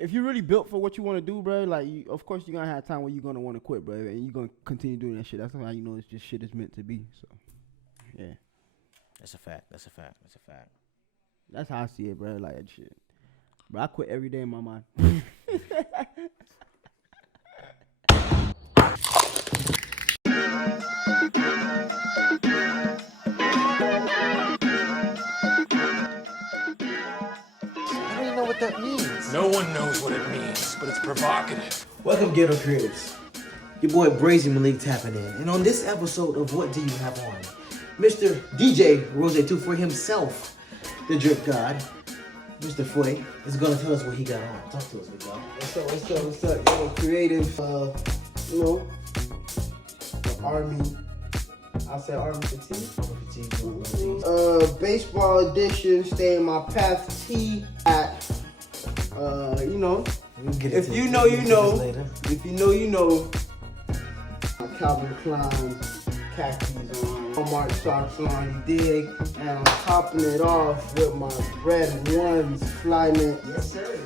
if you're really built for what you want to do, bro, like, of course you're gonna have time where you're gonna want to quit, bro, and you're gonna continue doing that shit. That's how you know it's just shit is meant to be. So, yeah, That's a fact. That's a fact. That's a fact. that's how I see it, bro. Like that shit, but I quit every day in my mind. I don't even know what that means. No one knows what it means, but it's provocative. Welcome, Ghetto Creatives. Your boy Braizy Malik tapping in. And on this episode of What Do You Have On, Mr. DJ Rozay2Fwe himself, the drip god, Mr. Fwe, is going to tell us what he got on. Talk to us, big dog. What's up? Ghetto Creatives, you know, the Army. I'll say Army fatigue. Baseball edition, stay in my path T at, you know, if you know, you know. If you know, you know. My Calvin Klein khakis on, Walmart socks on, you dig? And I'm topping it off with my red ones, Flynet. Yes, sir.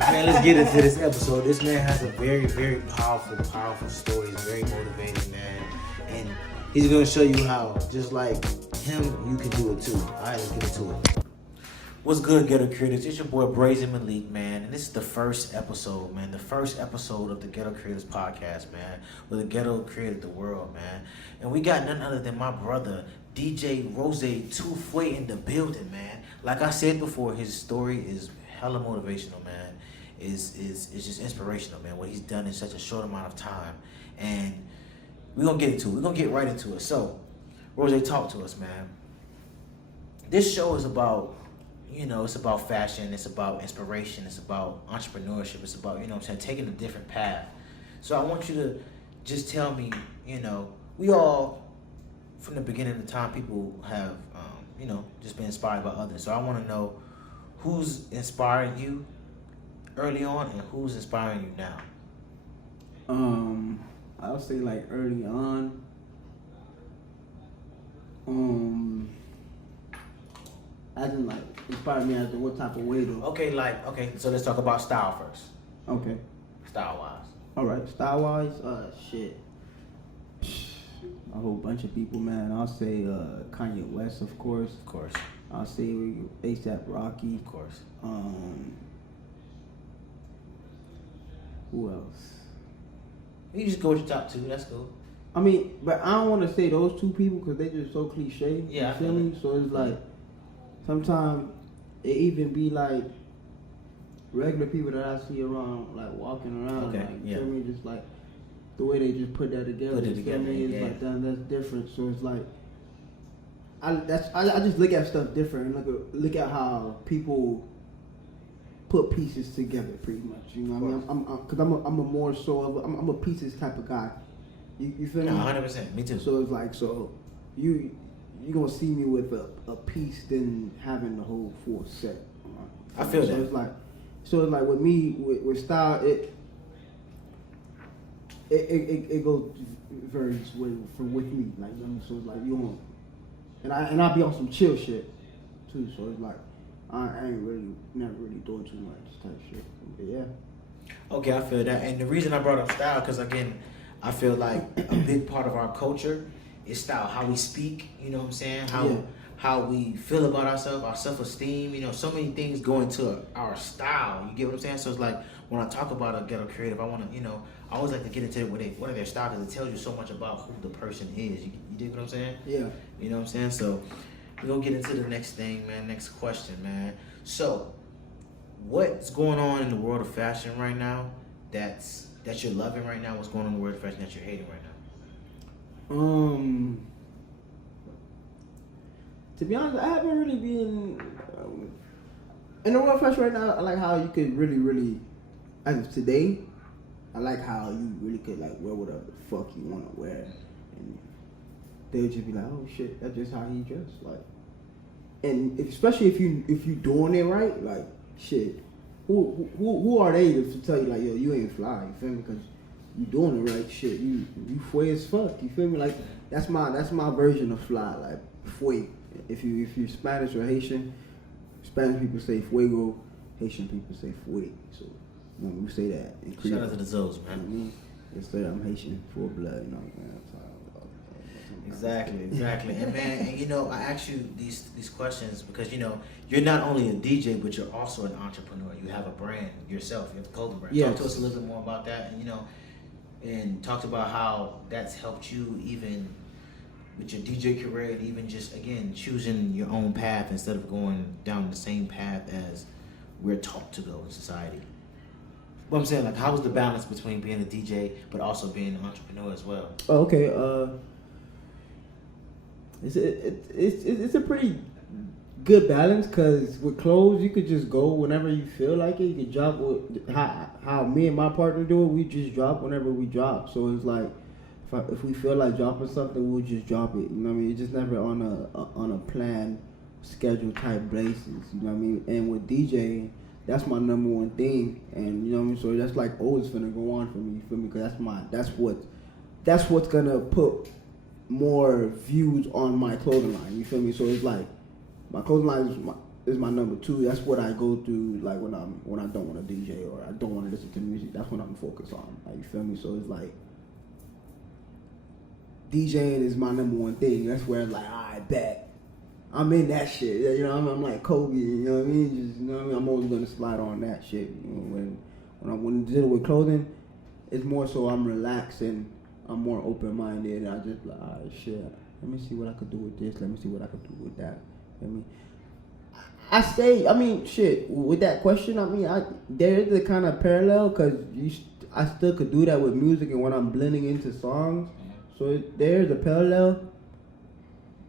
Man, let's get into this episode. This man has a very, very powerful story. He's very motivating, man. And he's going to show you how, just like him, you can do it too. All right, let's get into it. What's good, Ghetto Creatives? It's your boy Braizy Malik, man, and this is the first episode, man. The first episode of the Ghetto Creatives podcast, man. Where the Ghetto created the world, man. And we got none other than my brother, DJ Rozay2Fwe, in the building, man. Like I said before, his story is hella motivational, man. Is just inspirational, man. What he's done in such a short amount of time, and we're gonna get into it. We're gonna get right into it. So, Rozay, talk to us, man. This show is about, you know, it's about fashion, it's about inspiration, it's about entrepreneurship, it's about, you know what I'm saying, taking a different path. So I want you to just tell me, you know, we all, from the beginning of the time, people have, you know, just been inspired by others. So I want to know who's inspiring you early on and who's inspiring you now. I'll say like early on. As in like inspired me as to what type of way though. Okay, so let's talk about style first. Okay. Style wise. Alright, style wise, shit. A whole bunch of people, man. I'll say Kanye West, of course. Of course. I'll say ASAP Rocky. Of course. Who else? You just go with your top two, that's cool. I mean, but I don't want to say those two people because they just so cliche. Yeah, you feel me? So it's like, sometimes it even be like regular people that I see around, like walking around. Okay, like, you yeah. feel me? Just like the way they just put that together. Put it you feel together, me? It's yeah. like that's different. So it's like, I just look at stuff different and look at how people put pieces together, pretty much. You know what I mean? Because I'm a more so of I'm a pieces type of guy. You feel me? 100%. Me too. So it's like, so you gonna see me with a piece than having the whole full set. I feel that. So it's like with me with style, it goes varies with me. Like, you know, so it's like you want, and I be on some chill shit too. So it's like I ain't never really doing too much type shit. But yeah. Okay, I feel that. And the reason I brought up style, because again, I feel like a big part of our culture is style, how we speak, you know what I'm saying? How we feel about ourselves, our self-esteem, you know, so many things go into our style, you get what I'm saying? So it's like, when I talk about a ghetto creative, I want to, you know, I always like to get into what are their style, because it tells you so much about who the person is, you dig what I'm saying? Yeah. You know what I'm saying? So, we're going to get into the next thing, man, next question, man. So, what's going on in the world of fashion right now that you're loving right now? What's going on in the world of fashion that you're hating right now? To be honest, I haven't really been in the world of fashion right now. I like how you could really, as of today, I like how you really could like wear whatever the fuck you want to wear, and they would just be like, oh shit, that's just how he dressed, like. And especially if you doing it right, like shit, who are they to tell you like, yo, you ain't fly, you feel me? Because you doing the right shit, you fue as fuck, you feel me? Like that's my version of fly, like fue. If you're Spanish or Haitian, Spanish people say fuego, Haitian people say fue. So When we say that. In Shout Creole. out to the Zoes, You know man. what I mean? It's that I'm Haitian, full blood, you know what I'm saying? Exactly. And man, and you know, I ask you these questions because you know you're not only a DJ, but you're also an entrepreneur. You have a brand yourself. You have a clothing brand. Yes. Talk to us a little bit more about that, and you know, and talked about how that's helped you even with your DJ career, and even just again choosing your own path instead of going down the same path as we're taught to go in society. What I'm saying, like, how was the balance between being a DJ but also being an entrepreneur as well? Oh, okay. It's a pretty good balance because with clothes you could just go whenever you feel like it. You could drop how me and my partner do it. We just drop whenever we drop. So it's like if we feel like dropping something, we'll just drop it. You know what I mean? It's just never on a planned schedule type basis. You know what I mean? And with DJing, that's my number one thing. And you know what I mean? So that's like always gonna go on for me. You feel me? Because that's what's gonna put more views on my clothing line. You feel me? So it's like my clothing line is my number two. That's what I go through like when I don't want to DJ or I don't want to listen to music. That's what I'm focused on. Like, you feel me? So it's like DJing is my number one thing. That's where it's like, I bet I'm in that shit. You know, I'm like Kobe. You know what I mean? Just, you know what I mean? I'm always gonna slide on that shit. You know, when dealing with clothing, it's more so I'm relaxed and I'm more open-minded, and I just like, all right, shit, let me see what I could do with this. Let me see what I could do with that. I mean, shit, with that question, I mean, there is a kind of parallel because I still could do that with music and when I'm blending into songs. So there's a parallel,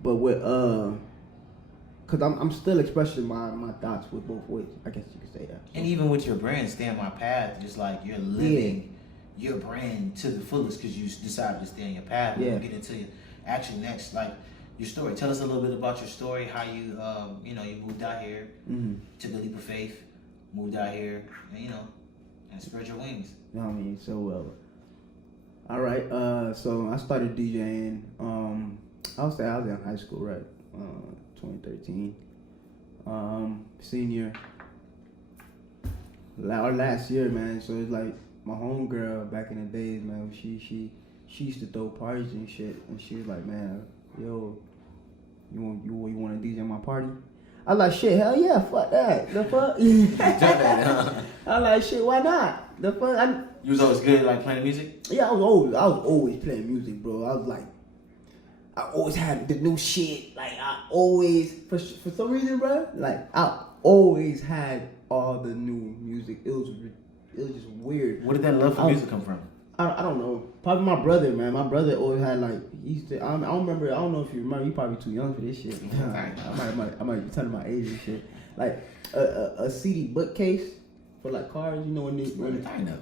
but with, because I'm still expressing my thoughts with both ways. I guess you could say that. And even with your brand, Stay on My Path, just like you're living your brand to the fullest because you decided to stay on your path. Yeah. We'll get into your action next. Like your story. Tell us a little bit about your story. How you you moved out here, took a leap of faith, moved out here, and and spread your wings. You know what I mean? So all right. So I started DJing. I would say I was in high school, right? 2013. Senior. Or last year, man. So it's like my homegirl back in the days, man. She used to throw parties and shit, and she was like, man, yo, you want to DJ my party? I was like, shit, hell yeah, fuck that. The fuck? I was like, shit, why not? The fuck? You was always good at like playing music? Yeah, I was always playing music, bro. I was like, I always had the new shit. Like, I always, for some reason, bro, like, I always had all the new music. It was just weird. Where did that love for music come from? I don't know. Probably my brother, man. My brother always had like, he used to, I don't remember, I don't know if you remember, you probably too young for this shit. I might be telling my age and shit. Like, a CD bookcase for like cars, you know, when I know.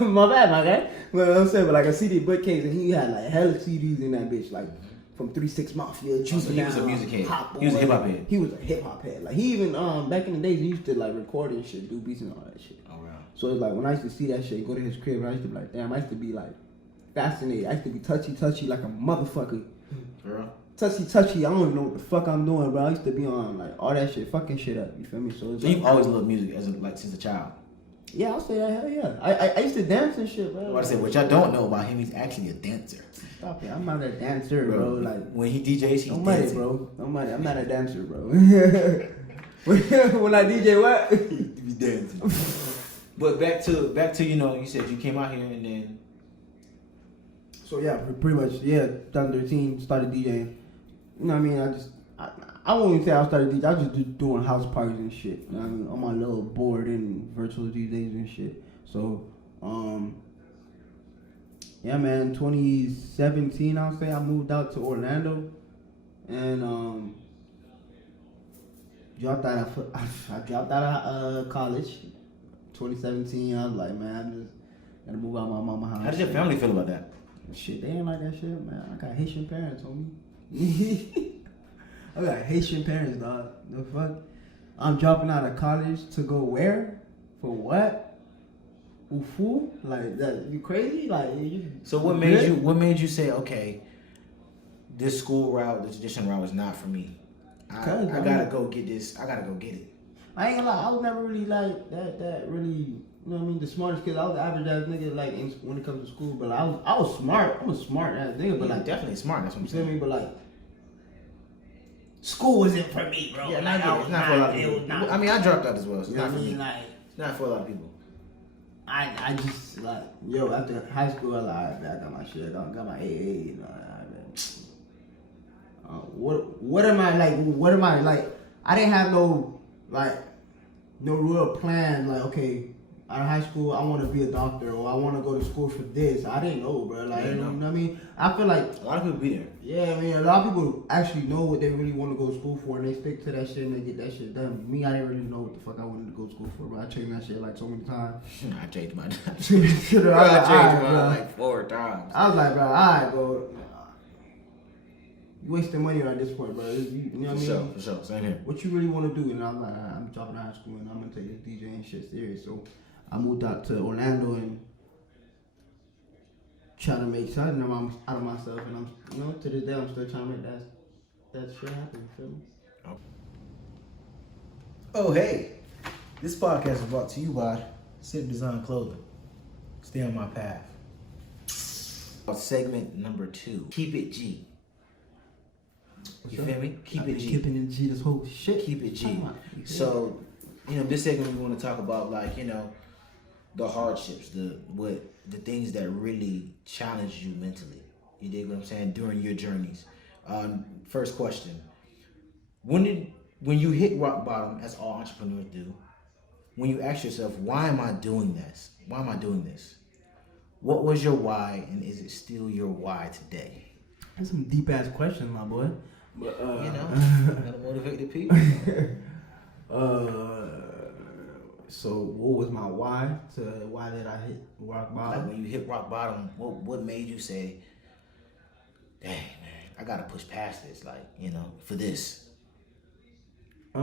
my bad. Well, I'm saying, but like a CD bookcase, and he had like hella CDs in that bitch, like from 3-6 Mafia, So he was a music head. He was a hip hop head. He was a hip hop head. Like he even back in the days, he used to like record and shit, do beats and all that shit. Oh wow. So it's like when I used to see that shit, go to his crib, and I used to be like, damn, I used to be like fascinated. I used to be touchy like a motherfucker. Girl. Touchy. I don't even know what the fuck I'm doing, bro. I used to be on like all that shit, fucking shit up. You feel me? So you've always loved music since a child. Yeah, I'll say that. Hell yeah. I used to dance and shit, bro. I say, what y'all don't know about him, he's actually a dancer. Stop it. I'm not a dancer, bro. Like when he DJs, he's don't dancing. bro. I'm not a dancer, bro. when I DJ, what? He's dancing. But back to you said you came out here and then. So yeah, pretty much 2013 started DJing. You know what I mean? I won't even say I started DJing. I was just doing house parties and shit. You know what I mean? On my little board and virtual DJs and shit. So yeah, man. 2017, I'll say I moved out to Orlando, and I dropped out of college. 2017, I was like, man, I'm just gotta move out my mama house. How did your family feel about that? Shit, they ain't like that shit, man. I got Haitian parents, homie. I got Haitian parents, dog. The fuck? I'm dropping out of college to go where? For what? Ufu? Like that? You crazy? Like you? So what made you say, okay, this school route, the traditional route is not for me? I gotta go get this. I gotta go get it. I ain't gonna lie, I was never really like that really, you know what I mean, the smartest kid. I was the average ass nigga like when it comes to school, but I was smart. I'm a smart ass nigga, but like definitely smart. That's what I'm you feel saying. me? But like school wasn't for me, bro. Yeah, like, it's not for a lot of people. I mean, I dropped out as well. So it's not for me. Like, it's not for a lot of people. I just like after high school, I like, all right, I got my shit, I got my AA, you know. What am I like? What am I like? I didn't have no real plan. Like, okay, out of high school, I want to be a doctor, or I want to go to school for this. I didn't know, bro. Like, you know what I mean? I feel like a lot of people be there. Yeah, I mean, a lot of people actually know what they really want to go to school for, and they stick to that shit and they get that shit done. Me, I didn't really know what the fuck I wanted to go to school for, but I changed that shit like so many times. I changed mine. I changed mine like 4 times. I was like, bro, alright, bro. You wasting money at this point, bro. You know what I mean? For sure. Same here. What you really want to do? And I'm like, I'm dropping out of school and I'm gonna take this DJing shit serious. So I moved out to Orlando and trying to make something out of myself. And I'm, you know, to this day, I'm still trying to make that shit happen. You feel me? Oh, hey. This podcast is brought to you by Sip Design Clothing. Stay on my path. Segment number 2. Keep it G. You feel me? Keep it G. Keeping it G, this whole shit. Keep it G. So, you know, this segment we want to talk about, like, you know, the hardships, the things that really challenge you mentally. You dig what I'm saying? During your journeys. First question: when you hit rock bottom, as all entrepreneurs do, when you ask yourself, why am I doing this? Why am I doing this? What was your why, and is it still your why today? That's some deep ass questions, my boy. But you know, gotta motivate the people. So what was my why? Why did I hit rock bottom? Like when you hit rock bottom, what made you say, "Dang man, I gotta push past this"? Like, you know, for this. I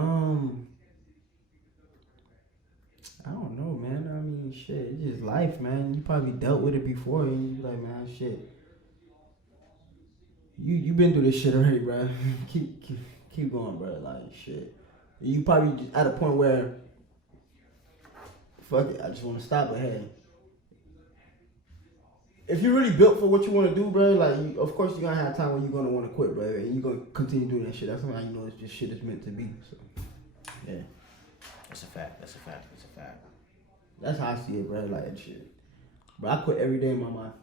don't know, man. I mean, shit, it's just life, man. You probably dealt with it before, and you be like, man, shit. You been through this shit already, bro. keep going, bro. Like, shit. You probably just at a point where, fuck it, I just want to stop. But hey, if you're really built for what you want to do, bro, like, of course you're gonna have time when you're gonna want to quit, bro, and you're gonna continue doing that shit. That's how you know it's just shit is meant to be. So, yeah, That's a fact. that's how I see it, bro. Like, shit, bro, I quit every day in my mind.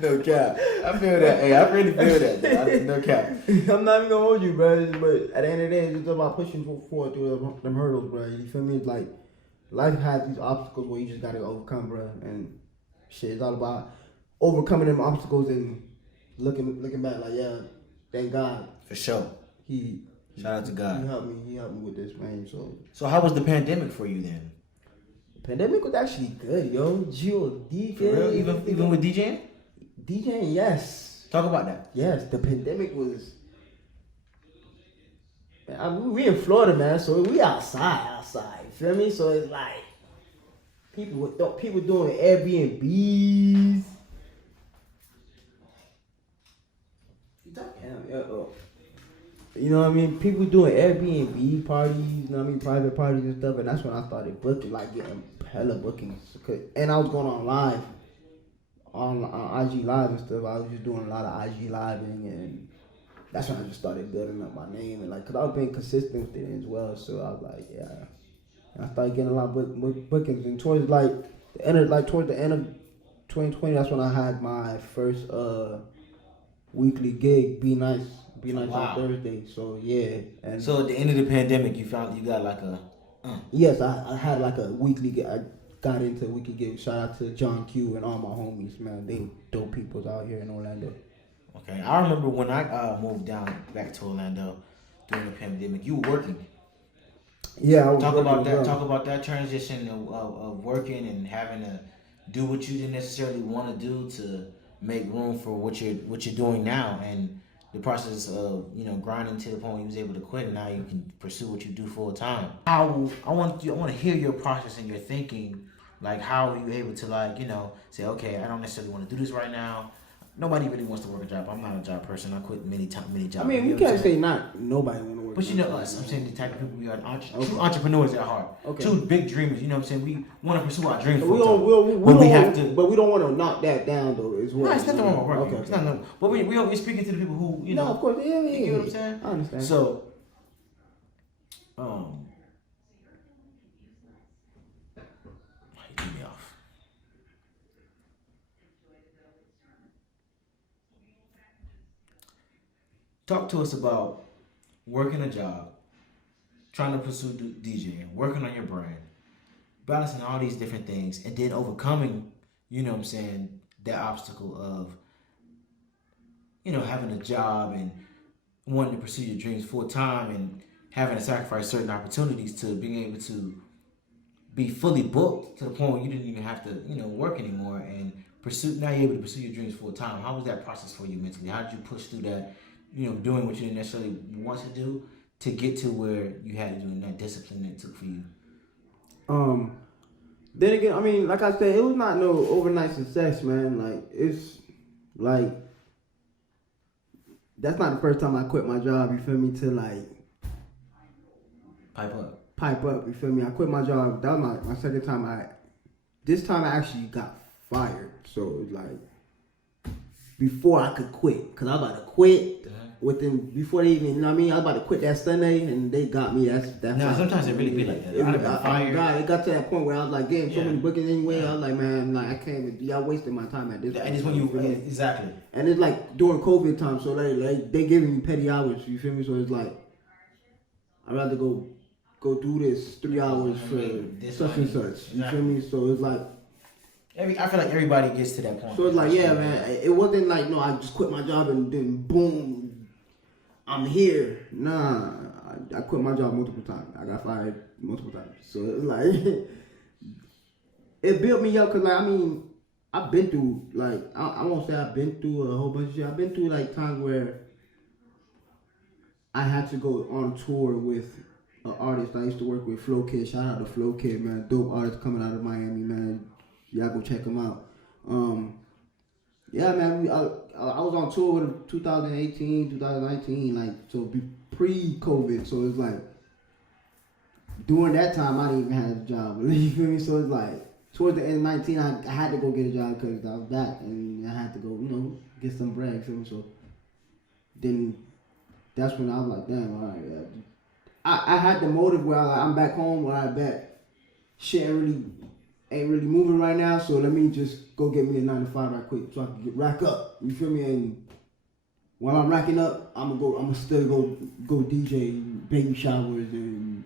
No cap. I feel that. Hey, I really feel that. No cap. I'm not even gonna hold you, bro. But at the end of the day, it's just about pushing forward through them hurdles, bro. You feel me? It's like life has these obstacles where you just gotta overcome, bro. And shit, it's all about overcoming them obstacles and looking back like, yeah, thank God. For sure. Shout out to God. He helped me with this, man. So how was the pandemic for you then? Pandemic was actually good, yo. G.O.D. For real? Even with DJing? DJing, yes. Talk about that. Yes, the pandemic was. Man, we in Florida, man, so we outside. You feel me? So it's like people doing Airbnbs. You know what I mean? People doing Airbnb parties, you know what I mean? Private parties and stuff, and that's when I started booking, like getting hella bookings. And I was going on live. On IG Live and stuff. I was just doing a lot of IG living, and that's when I just started building up my name, and like, cause I was being consistent with it as well. So I was like, yeah, and I started getting a lot of bookings, and towards the end of 2020, that's when I had my first weekly gig, Be Nice Wow. on Thursday. So yeah, and So at the end of the pandemic, you found you got like a. Yes, I had like a weekly gig. I got into weekly gigs. Shout out to John Q and all my homies, man. They dope peoples out here in Orlando. Okay, I remember when I moved back to Orlando during the pandemic. You were working. Yeah, I was Talk working about as that. well. Talk about that transition of working and having to do what you didn't necessarily want to do to make room for what you're doing now, and the process of, you know, grinding to the point where you was able to quit, and now you can pursue what you do full time. I want to hear your process and your thinking. Like, how are you able to, like, you know, say, okay, I don't necessarily want to do this right now. nobody really wants to work a job. I'm not a job person. I quit many jobs. I mean, we can't say not nobody want to work. But you know us. I'm saying the type of people we are. True entrepreneurs at heart. Okay. True big dreamers. You know what I'm saying? We want to pursue our dreams. So But we don't want to knock that down though. Is what? No, it's nothing wrong with working. Okay. It's not. No, but we're speaking to the people who you know. No, of course. Yeah. You get what I'm saying? I understand. So, you threw me off. Talk to us about working a job, trying to pursue DJing, working on your brand, balancing all these different things, and then overcoming, you know what I'm saying, that obstacle of, you know, having a job and wanting to pursue your dreams full time and having to sacrifice certain opportunities to being able to be fully booked to the point where you didn't even have to, you know, work anymore and now you're able to pursue your dreams full time. How was that process for you mentally? How did you push through that, you know, doing what you didn't necessarily want to do to get to where you had to do and that discipline it took for you? Then again, I mean, like I said, it was not no overnight success, man. Like, it's like, that's not the first time I quit my job, you feel me, to like pipe up, you feel me? I quit my job. That was my second time. This time I actually got fired. So it was like before I could quit, cause I was about to quit before they even, you know what I mean? I was about to quit that Sunday and they got me. That's no, sometimes it really be like that. God, it got to that point where I was like getting so many bookings anyway. I was like, man, like I can't even, y'all wasting my time at this point. And it's when you exactly. And it's like during COVID time, so they giving me petty hours. You feel me? So it's like I'd rather go do this 3 hours for such and such. You feel me? So it's like I feel like everybody gets to that point. So it's like, yeah, man. It wasn't like, no, I just quit my job and then boom, I'm here. Nah, I quit my job multiple times. I got fired multiple times. So it's like, it built me up because, like, I mean, I've been through, like, I won't say I've been through a whole bunch of shit. I've been through, like, times where I had to go on tour with an artist I used to work with, Flow Kid. Shout out to Flow Kid, man. Dope artist coming out of Miami, man. Y'all go check him out. Yeah, man. I was on tour with him 2018, 2019, like, so pre-COVID. So it's like, during that time, I didn't even have a job. You feel me? So it's like, towards the end of 19, I had to go get a job because I was back and I had to go, you know, get some bread. You feel me? So then that's when I was like, damn, all right. I had the motive where I'm back home, where I bet shit ain't really moving right now, so let me just go get me a 9 to 5 right quick so I can rack up. You feel me? And while I'm racking up, I'm still go DJ baby showers and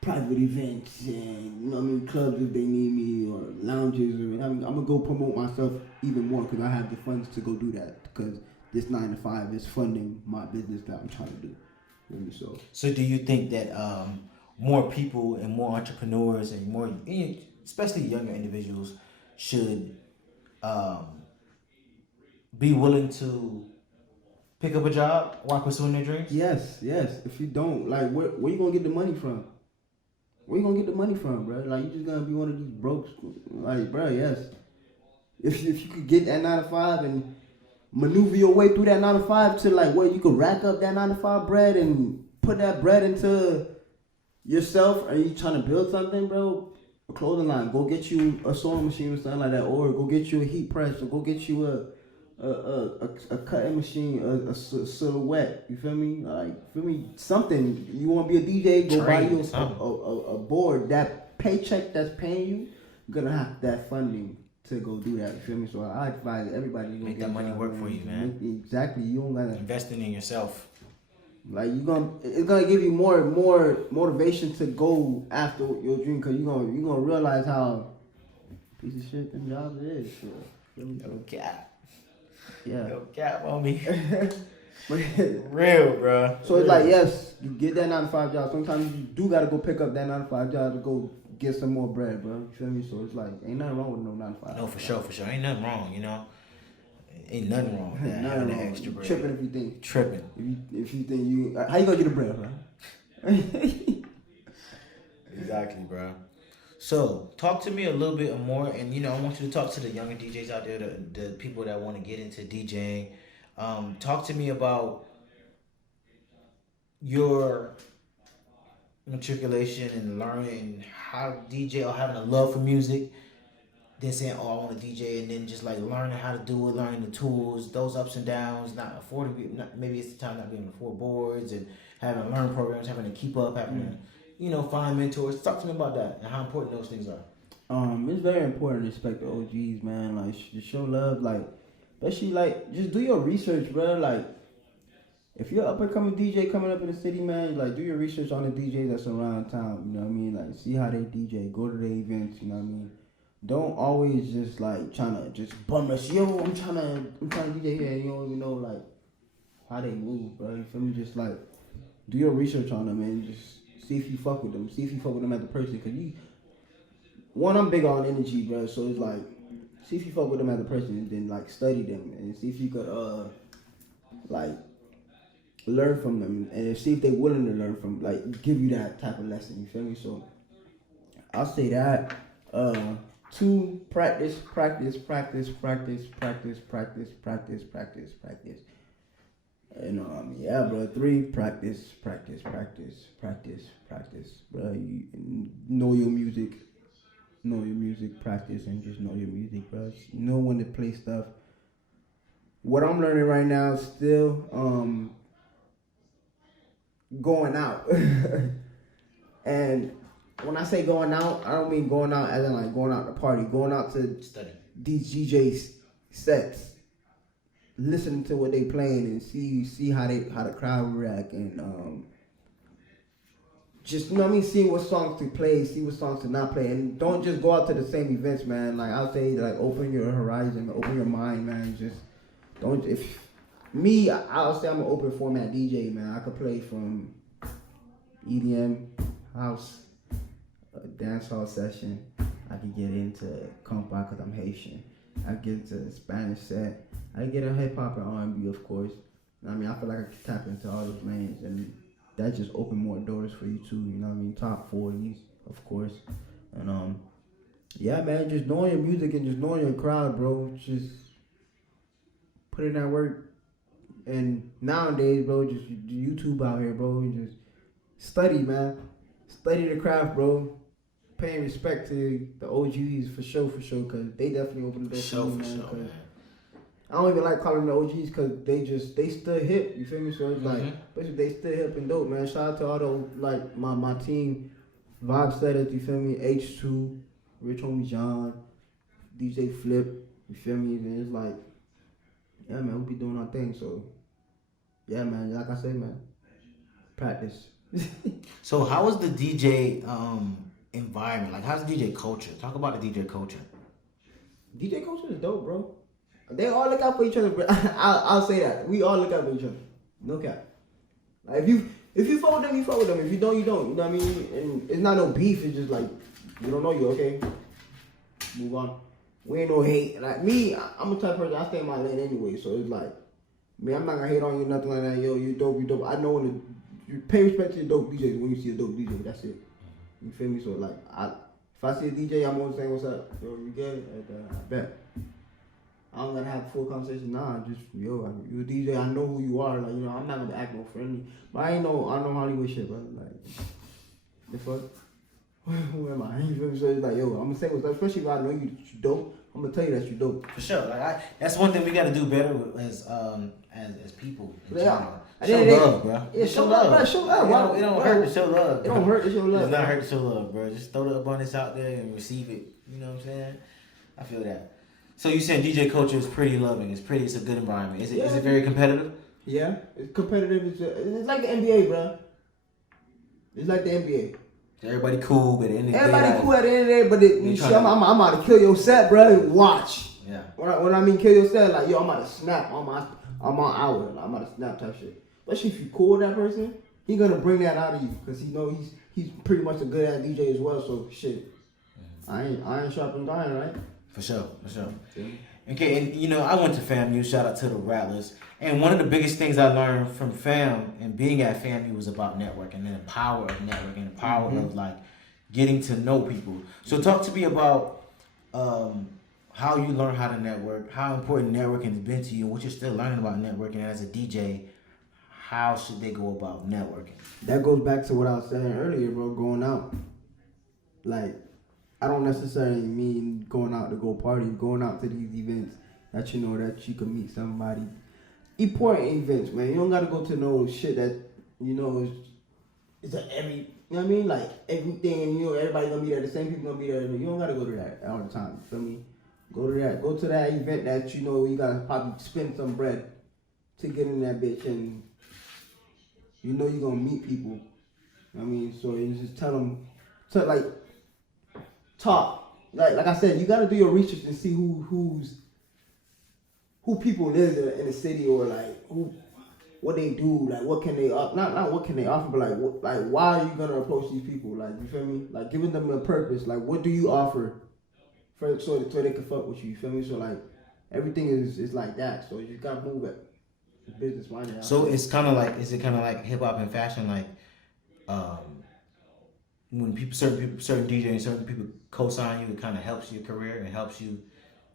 private events and, you know what I mean, clubs if they need me or lounges. I'm gonna go promote myself even more because I have the funds to go do that because this 9 to 5 is funding my business that I'm trying to do. So do you think that more people and more entrepreneurs and more, especially younger individuals, should be willing to pick up a job while pursuing their dreams? Yes. If you don't, like, where you gonna get the money from? Where you gonna get the money from, bro? Like, you just gonna be one of these broke, like, bro, yes. If you could get that 9 to 5 and maneuver your way through that 9 to 5 to, like, where you could rack up that 9 to 5 bread and put that bread into yourself, are you trying to build something, bro? A clothing line, go get you a sewing machine or something like that, or go get you a heat press, or go get you a cutting machine, a silhouette. You feel me? Like, feel me? Something. You want to be a DJ? Go buy you a board. That paycheck that's paying you, you're gonna have that funding to go do that. You feel me? So I advise everybody to make that money work for you, man. Exactly. You don't gotta investing in yourself. Like, it's gonna give you more motivation to go after your dream, cause you're gonna realize how piece of shit them jobs is. So, no cap. Yeah. No cap on me. Real, bro. So it's like, yes, you get that 9 to 5 job. Sometimes you do gotta go pick up that 9 to 5 job to go get some more bread, bro. You feel me? So it's like, ain't nothing wrong with no 9 to 5. No, for sure. Ain't nothing wrong, you know. Ain't nothing wrong with that. Having that extra bread. Tripping if you think. If you think you, how you gonna get the bread, bro? Exactly, bro. So, talk to me a little bit more, and I want you to talk to the younger DJs out there, the people that want to get into DJing. Talk to me about your matriculation and learning how to DJ or having a love for music, then saying, "Oh, I want to DJ," and then just like learning how to do it, learning the tools, those ups and downs, not affording, maybe it's the time not being able to afford boards and having to learn programs, having to keep up, having to find mentors. Talk to me about that and how important those things are. It's very important to respect the OGs, man. Like, just show love, like, especially like, just do your research, bro. Like, if you're up and coming DJ coming up in the city, man, like, do your research on the DJs that's around town. You know what I mean? Like, see how they DJ, go to their events. You know what I mean? Don't always just like trying to just bum us. Yo, I'm trying to DJ here. And you don't even know like how they move, bro. You feel me? Just like do your research on them and just see if you fuck with them. See if you fuck with them as a person. Cause I'm big on energy, bro. So it's like see if you fuck with them as a person and then like study them and see if you could like learn from them and see if they're willing to learn from like give you that type of lesson. You feel me? So I'll say that. 2, practice. And yeah, bro. 3, practice, bro. You know your music, practice, and just know your music, bro. Know when to play stuff. What I'm learning right now is still going out, and when I say going out, I don't mean going out as in like going out to party. Going out to Study these DJs sets, listening to what they playing and see how the crowd react and just see what songs to play, see what songs to not play, and don't just go out to the same events, man. Like I'll say, like open your horizon, open your mind, man. Just don't. If me, I'll say I'm an open format DJ, man. I could play from EDM, house, a dancehall session. I could get into compa because I'm Haitian. I get into Spanish set. I get a hip hop and R&B, of course. I feel like I can tap into all those lanes, and that just open more doors for you too. You know what I mean? Top 40s, of course. And yeah, man, just knowing your music and just knowing your crowd, bro. Just put in that work. And nowadays, bro, just YouTube out here, bro, and just study, man. Study the craft, bro. Paying respect to the OGs for sure, because they definitely opened the door for me, man. I don't even like calling them the OGs because they still hip, you feel me? So it's like, basically they still hip and dope, man. Shout out to all the, like, my team, Vibe Setters, you feel me? H2, Rich Homie John, DJ Flip, you feel me? And it's like, yeah, man, we be doing our thing, so, yeah, man, like I said, man, practice. So how is the DJ environment? Like, how's the DJ culture? Talk about the DJ culture. DJ culture is dope, bro. They all look out for each other, bro. I'll say that. We all look out for each other. No cap. Like, if you fuck with them, you fuck with them. If you don't, you don't. You know what I mean? And it's not no beef. It's just like, you don't know you, okay? Move on. We ain't no hate. Like, me, I'm a type of person, I stay in my lane anyway. So it's like, me, I'm not gonna hate on you, nothing like that. Yo, you dope, you dope. I know when you pay respect to your dope DJs when you see a dope DJ. That's it. You feel me? So, like, if I see a DJ, I'm always saying, what's up? Yo, you good? I bet. I don't gotta have a full conversation. Nah, just, yo, you a DJ, I know who you are. Like, you know, I'm not gonna act no friendly. But I know Hollywood shit, bro. Like, the fuck? Who am I? You feel me? So it's like, yo, I'm gonna say what's up. Especially if I know you dope, I'm gonna tell you that you dope. For sure. Like, that's one thing we gotta do better as people. Yeah. Show love, bro. Yeah, show love, bro. Show love. It don't hurt to show love. It don't hurt to show love. It's not hurt to show love, bro. Just throw the abundance out there and receive it. You know what I'm saying? I feel that. So you saying DJ culture is pretty loving. It's a good environment. Is it very competitive? Yeah, it's competitive. It's like the NBA, bro. It's like the NBA. Everybody cool, but at the end of the day, everybody cool at the end of the day, but I'm about to kill your set, bro. Watch. Yeah. When I mean kill your set, like, yo, I'm about to snap on hour. Like, I'm about to snap type shit. Especially if you cool with that person, he gonna bring that out of you because he know he's pretty much a good ass DJ as well. So shit, I ain't sharp and dying, right? For sure. Yeah. Okay, and I went to FAMU. Shout out to the Rattlers. And one of the biggest things I learned from FAM and being at FAMU was about networking and the power of networking, the power of like getting to know people. So talk to me about how you learn how to network, how important networking has been to you, what you're still learning about networking, and as a DJ, how should they go about networking? That goes back to what I was saying earlier, bro. Going out, like, I don't necessarily mean going out to go party. Going out to these events that you know that you can meet somebody. Important events, man. You don't gotta go to no shit that you know is every. You know what I mean? Like everything, you know, everybody gonna be there. The same people gonna be there. You don't gotta go to that all the time. You feel me? Go to that. Go to that event that you know you gotta probably spend some bread to get in that bitch, and you know you're gonna meet people. You know what I mean, so you just tell them, like, talk. Like I said, you gotta do your research and see who people live in the city, or like what they do, like what can they not what can they offer, but like why are you gonna approach these people? Like, you feel me? Like giving them a purpose. Like, what do you offer so they can fuck with you? You feel me? So like everything is like that. So you just gotta move it. Business minded. So it's kind of like, is it kind of like hip hop and fashion, like when certain DJs, certain people co-sign you, it kind of helps your career and helps you.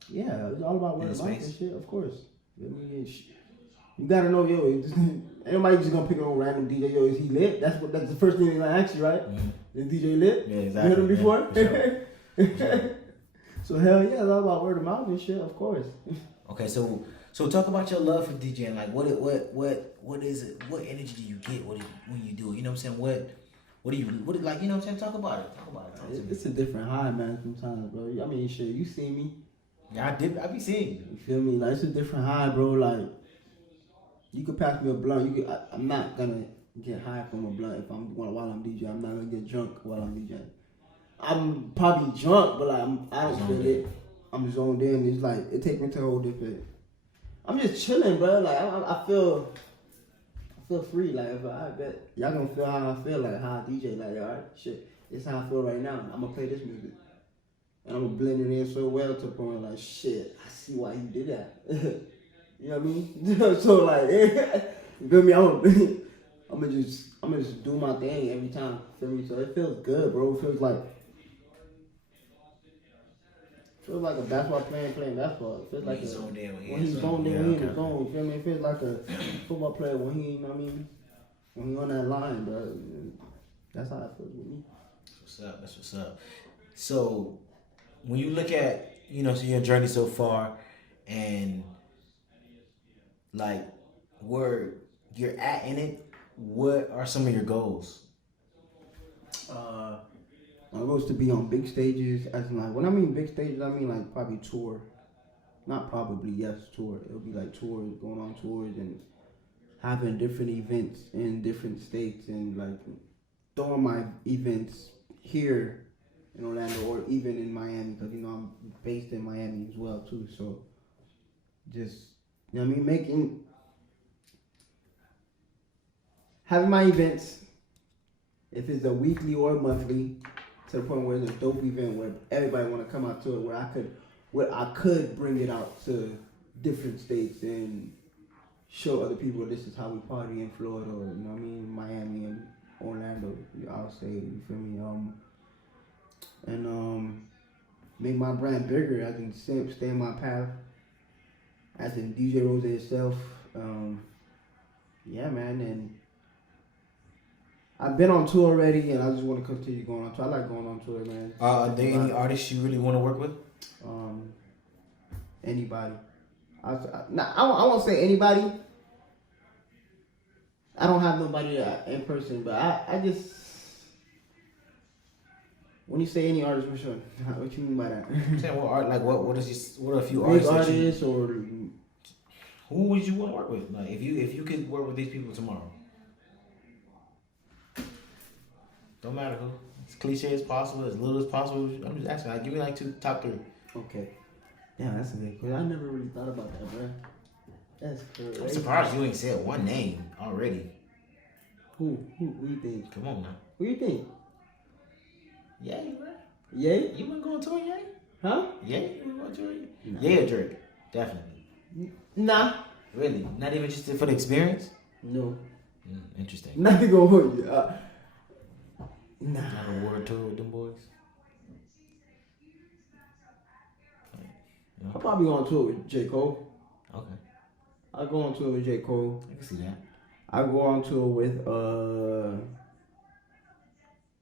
Yeah, it's all about word of mouth and space. shit. Of course, I mean, you gotta know, yo. Anybody just gonna pick on random DJ? Yo, is he lit? That's the first thing they're gonna ask you, right? Mm-hmm. Is DJ lit? Yeah, exactly. You heard him before? Yeah, for sure. So hell yeah, it's all about word of mouth and shit. Of course. Okay, so talk about your love for DJing. Like, what is it? What energy do you get when you do it? You know what I'm saying? What do you like? You know what I'm saying? Talk about it. Talk to me. It's a different high, man. Sometimes, bro. I mean, shit. You see me? Yeah, I be seeing you. You feel me? Like, it's a different high, bro. Like, you could pass me a blunt. I'm not gonna get high from a blunt while I'm DJing. I'm not gonna get drunk while I'm DJing. I'm probably drunk, but like I don't feel it. I'm zoned in. It's like it takes me to a whole different. I'm just chilling, bro. Like I feel free. Like if I bet y'all gonna feel how I feel, like how I DJ. Like, all right, shit, this is how I feel right now. I'm gonna play this music, and I'm gonna blend it in so well to the point like, shit, I see why you did that. You know what I mean? So like, you feel me? I'm gonna just do my thing every time. Feel me? So it feels good, bro. It feels like a basketball player playing basketball. It feels like he's zoned in. When he's zoned in, when he's in the zone. You feel me? It feels like a football player when he, you know what I mean? When he on that line, bro. That's how it feels with me. That's what's up. So when you look at, so your journey so far, and like where you're at in it, what are some of your goals? My goal is to be on big stages. As in, like, when I mean big stages, I mean like probably tour. Not probably, yes, tour. It'll be like tours, going on tours and having different events in different states, and like throwing my events here in Orlando or even in Miami, because I'm based in Miami as well too. So just, you know what I mean, having my events, if it's a weekly or monthly, to the point where it's a dope event where everybody want to come out to it, where I could bring it out to different states and show other people this is how we party in Florida, or Miami and Orlando, I'll say, you feel me? And make my brand bigger, as in stay in my path, as in DJ Rozay itself. Yeah, man, and I've been on tour already, and I just want to continue going on tour. I like going on tour, man. Are there any artists you really want to work with? Anybody. I won't say anybody. I don't have nobody in person, but I just, when you say any artist, what you mean by that? I'm saying what art? Like what are a few Big artists? Or who would you want to work with? Like if you could work with these people tomorrow. Don't matter who. As cliche as possible, as little as possible. I'm just asking. Like, give me like top three. Okay. Damn, that's a good question. I never really thought about that, bro. That's crazy. I'm surprised you ain't said one name already. Who you think? Come on now. Who you think? Yay, bro. Yay? You wanna go on tour, Yay? Huh? Yay? You wanna go on tour? Nah. Yay or Drake? Definitely. Nah. Really? Not even just for the experience? No. Interesting. Not to go hold you. Nah. Not a word tour with them boys. I'll probably go on tour with J. Cole. Okay, I'll go on tour with J. Cole. I can see that. I'll go on tour with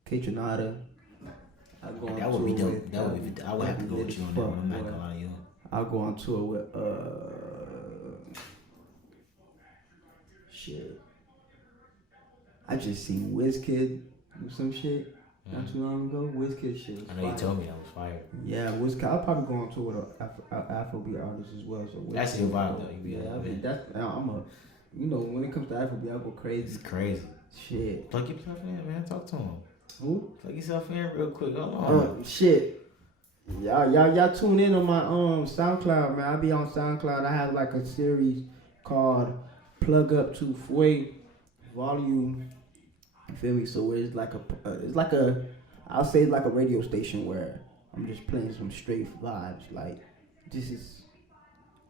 K. Tronada. I'll go on That would be tour dope. with, That would be. I would have to go with you on that one. I'm not gonna lie to you. I'll go on tour with shit. I just seen WizKid do some shit not too long ago. WizKid shit was I know fire. you told me that was fire. Yeah, WizKid. I'll probably go on tour with an Afrobeat artist as well. So That's WizKid, your vibe though. You be yeah, like, man, I'm a, you know, when it comes to Afrobeat, I go crazy. it's crazy. Shit. Plug yourself in, man. Talk to him. Who? Plug yourself in real quick. Hold on. Shit. Y'all tune in on my SoundCloud, man. I be on SoundCloud. I have like a series called Plug Up to Fwe Volume. You feel me? So it's like I'll say it's like a radio station where I'm just playing some straight vibes. Like this is,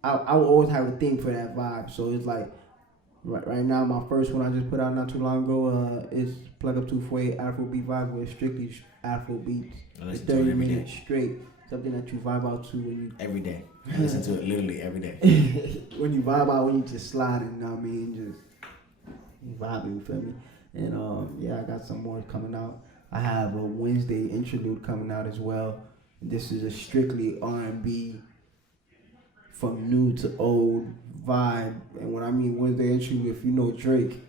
I will always have a theme for that vibe. So it's like right now my first one I just put out not too long ago is Plug Up to Fwe Afrobeat vibe with strictly Afrobeats. It's 30 minutes straight. Something that you vibe out to when you Every day. I listen to it literally every day. when you vibe out, when you just sliding, you know what I mean? Just vibing, you feel me? And yeah, I got some more coming out. I have a Wednesday interlude coming out as well. This is a strictly R&B from new to old vibe. And when I mean Wednesday interlude, if you know Drake,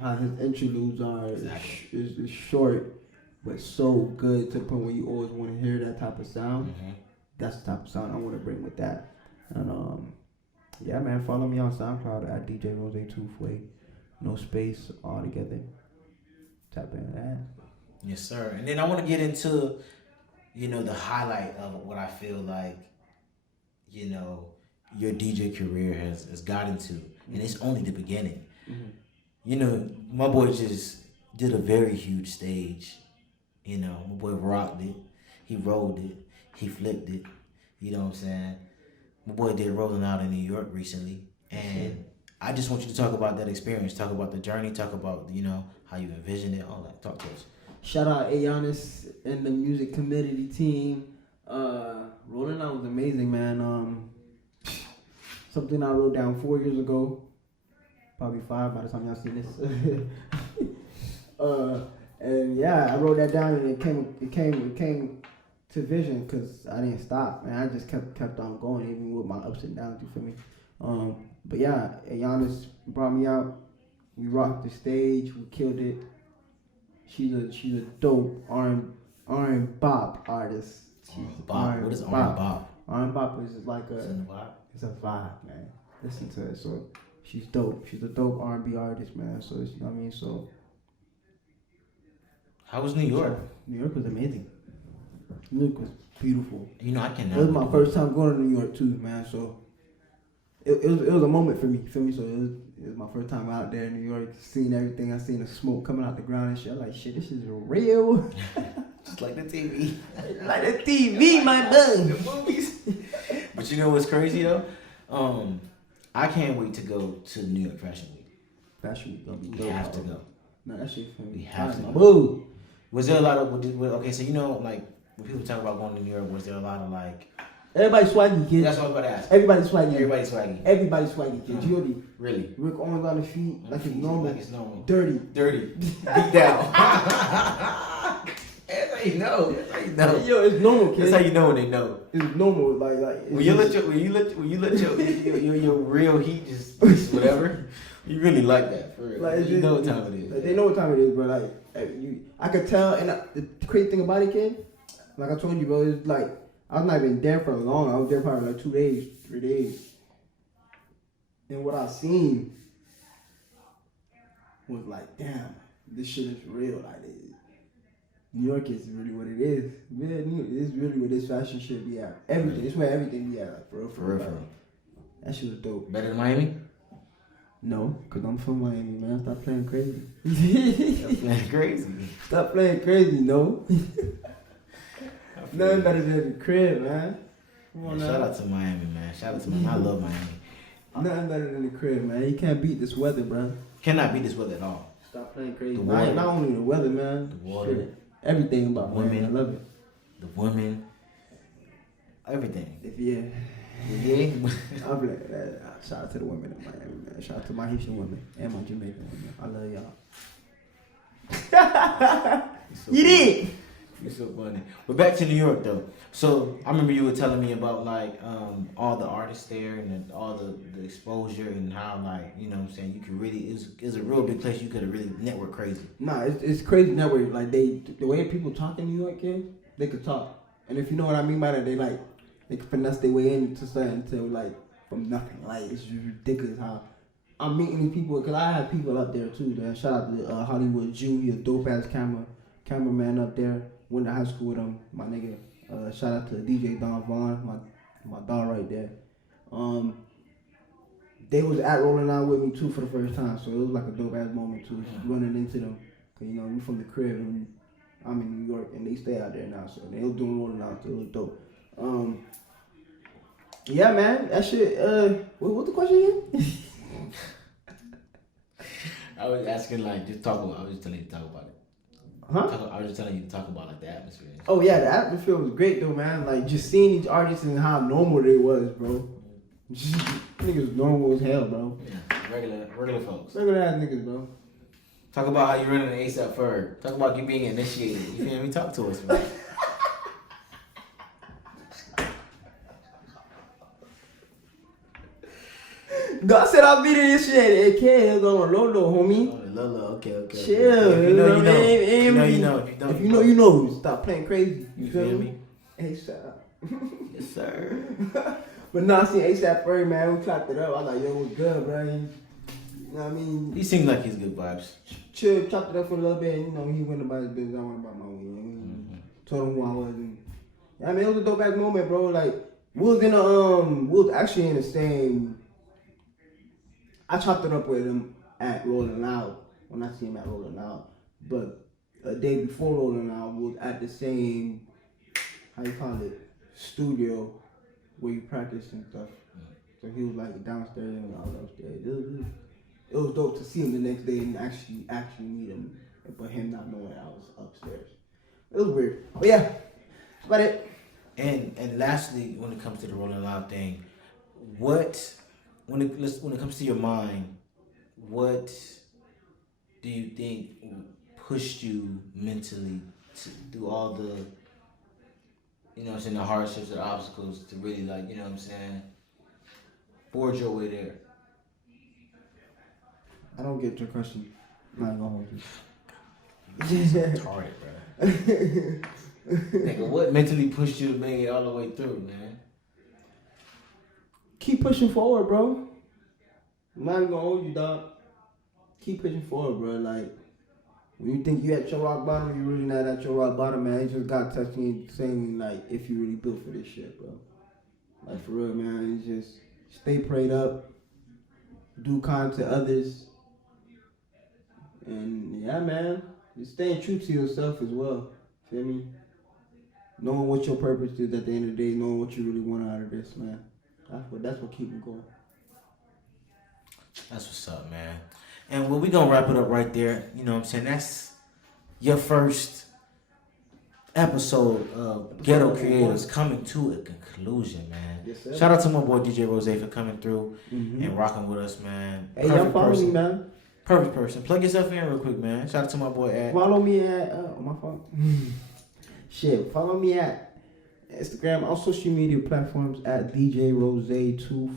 how his interludes are is short, but so good to the point where you always want to hear that type of sound. Mm-hmm. That's the type of sound I want to bring with that. And yeah, man, follow me on SoundCloud at DJ Rozay2Fwe. No space, all together. Tap in that. Yes, sir. And then I want to get into, you know, the highlight of what I feel like, you know, your DJ career has gotten to. And it's only the beginning. Mm-hmm. You know, my boy just did a very huge stage. You know, my boy rocked it. He rolled it. He flipped it. You know what I'm saying? My boy did Rolling Out in New York recently. And I just want you to talk about that experience. Talk about the journey. Talk about, you know, how you envisioned it. All that. Talk to us. Shout out Ayonis and the music community team. Rolling Out was amazing, man. Something I wrote down 4 years ago. Probably 5 by the time y'all see this. And yeah, I wrote that down and it came to vision because I didn't stop, man. I just kept on going even with my ups and downs. You feel me? But yeah, Giannis brought me out. We rocked the stage. We killed it. She's a dope R&B bop artist. Bop. What is R&B bop? R&B bop is like It's in the vibe. it's a vibe, man. Listen to it. So she's dope. She's a dope R&B artist, man. So it's, you know what I mean. So How was New York? New York was amazing. New York was beautiful. You know, I cannot. It was my first time going to New York too, man. So it was a moment for me. Feel me? So it was my first time out there in New York, seeing everything. I seen the smoke coming out the ground and shit. I'm like, shit, this is real. Just like the TV. Like the TV, my bud. The movies. But you know what's crazy though? I can't wait to go to New York Fashion Week. Fashion Week gonna be We dope. have to go. No, that shit for me. We have to go. Boo. Was there a lot of okay? So you know, like when people talk about going to New York, was there a lot of like? Everybody swaggy, kid. That's what I was about to ask. Everybody swaggy. Everybody swaggy. Everybody swaggy, kid. Jody. Really? Rick Owens on the feet like it's normal. Like it's normal. Dirty. Dirty. Beat down. That's how you know. That's how you know. Yo, it's normal, kid. That's how you know when they know. It's normal, like it's When you let your real heat just whatever, you really like that for real. Like, you know what time it is. Like, they know what time it is, but I could tell. And the crazy thing about it, kid, like I told you, bro, it's like I was not even there for long. I was there probably like 2 days, 3 days, and what I seen was like, damn, this shit is real. Like, New York is really what it is. It's really where this fashion shit be at. Everything. It's where everything be at. Like, for real. For real. That shit was dope. Better than Miami? No, because I'm from Miami, man. Stop playing crazy. That's playing crazy. Stop playing crazy, no. Nothing better than the crib, man. Come on Yeah, now. shout out to Miami, man. Shout out to Miami. I love Miami. Nothing better than the crib, man. You can't beat this weather, bro. Cannot beat this weather at all. Stop playing crazy. The water. Not only the weather, man. The water. Shit. Everything about Women. Miami. I love it. The women, everything. Yeah. Yeah. I'm like, shout out to the women in Miami, man. Shout out to my Haitian women and my Jamaican women. I love y'all. So You did. You're so funny. But back to New York though. So I remember you were telling me about like all the artists there and all the exposure and how like you know what I'm saying you could really it's a real big place you could have really network crazy. Nah, it's crazy network. Like the way people talk in New York, kid, they could talk. And if you know what I mean by that, they can finesse their way into something to like from nothing. Like it's just ridiculous how I'm meeting these people because I have people up there too. That shout out to Hollywood Jew, he a dope ass cameraman up there. Went to high school with him, my nigga. Shout out to DJ Don Vaughn, my dog right there. They was at Rolling Out with me too for the first time, so it was like a dope ass moment too, running into them. Cause you know we from the crib and I'm in New York and they stay out there now, so they was doing Rolling Out, so it was dope. Yeah, man, that shit. What's the question again? I was asking like just talk about. I was just telling you to talk about it. Huh? I was just telling you to talk about like the atmosphere. Oh yeah, the atmosphere was great though, man. Like just seeing these artists and how normal they was, bro. Niggas normal as hell, bro. Yeah, regular folks. Regular ass niggas, bro. Talk about how you running an ASAP Ferg. Talk about you being initiated. You feel me? Talk to us, man. No, I said I'll be this shit. It can't on Lolo, homie. Oh, Lolo, okay. Chill. If you know, you know. If you know, you know. If you know, you know. Stop playing crazy. You feel me? ASAP. Yes, sir. But nah, I seen ASAP Ferg, man. We clapped it up. I was like, yo, what's good, bro? You know what I mean? He seems like he's good vibes. Chill, chopped it up for a little bit. You know, he went about his business. I went about my way. You know? Told him who I was. And, I mean, it was a dope ass moment, bro. Like, we was actually in the same. I chopped it up with him at Rolling Loud when I see him at Rolling Loud. But a day before Rolling Loud, we was at the same, how you call it, studio where you practice and stuff. So he was like downstairs and I was upstairs. It was dope to see him the next day and actually meet him, but him not knowing I was upstairs. It was weird. But yeah, that's about it. And lastly, when it comes to the Rolling Loud thing, when it comes to your mind, what do you think pushed you mentally to do all the, you know what I'm saying, the hardships or obstacles to really like, you know what I'm saying, forge your way there? I don't get your question. I'm not gonna hold you. Retarded, bro. Nigga, what mentally pushed you to make it all the way through, man? Keep pushing forward, bro. I'm not gonna hold you, dog. Keep pushing forward, bro. Like, when you think you at your rock bottom, you really not at your rock bottom, man. It's just God touching you, saying, like, if you really built for this shit, bro. Like, for real, man. It's just stay prayed up, do kind to others, and yeah, man. Just staying true to yourself as well. Feel me? Knowing what your purpose is at the end of the day, knowing what you really want out of this, man. That's what keep me going. That's what's up, man. And we gonna wrap it up right there. You know what I'm saying? That's your first episode of Ghetto Creatives coming to a conclusion, man. Yes, sir. Shout out to my boy DJ Rozay for coming through and rocking with us, man. Hey, y'all follow me, man. Perfect person. Plug yourself in real quick, man. Shout out to my boy at. Follow me at my phone. Shit, follow me at Instagram, all social media platforms at DJ Rozay2.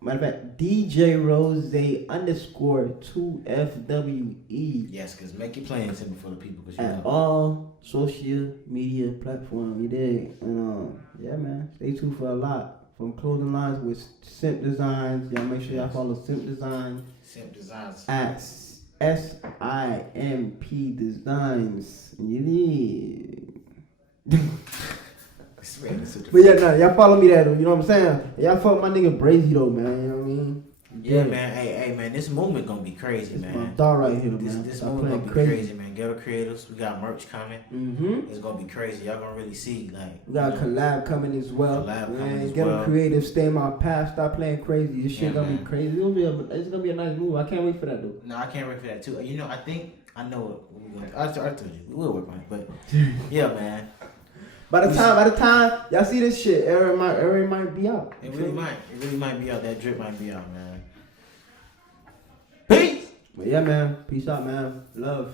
Matter of fact, DJ Rozay _2FWE. Yes, because make it plain and simple for the people. Cause you At know. all social media platforms, you dig? And yeah, man, stay tuned for a lot. From clothing lines with Simp Designs. Y'all make sure y'all follow Simp Designs. Simp Designs. At SIMP Designs. You dig? But yeah, nah, y'all follow me there though, you know what I'm saying? Y'all follow my nigga Braizy though, man, you know what I mean? Yeah, man. Hey, man. This movement gonna be crazy, It's man. my dog right here, man. This Stop movement gonna playing be crazy, man. Ghetto Creatives, we got merch coming. Mm-hmm. It's gonna be crazy. Y'all gonna really see, like. We got a collab coming as well. Ghetto Creatives, stay in my path. Stop playing crazy. This shit gonna be crazy. It's gonna be a nice move. I can't wait for that, dude. No, I can't wait for that too. You know, I know what we're gonna. I told you we'll work on it, but yeah, man. By the time y'all see this shit, every might be out. It really might be out. That drip might be out, man. Peace. But yeah, man. Peace out, man. Love.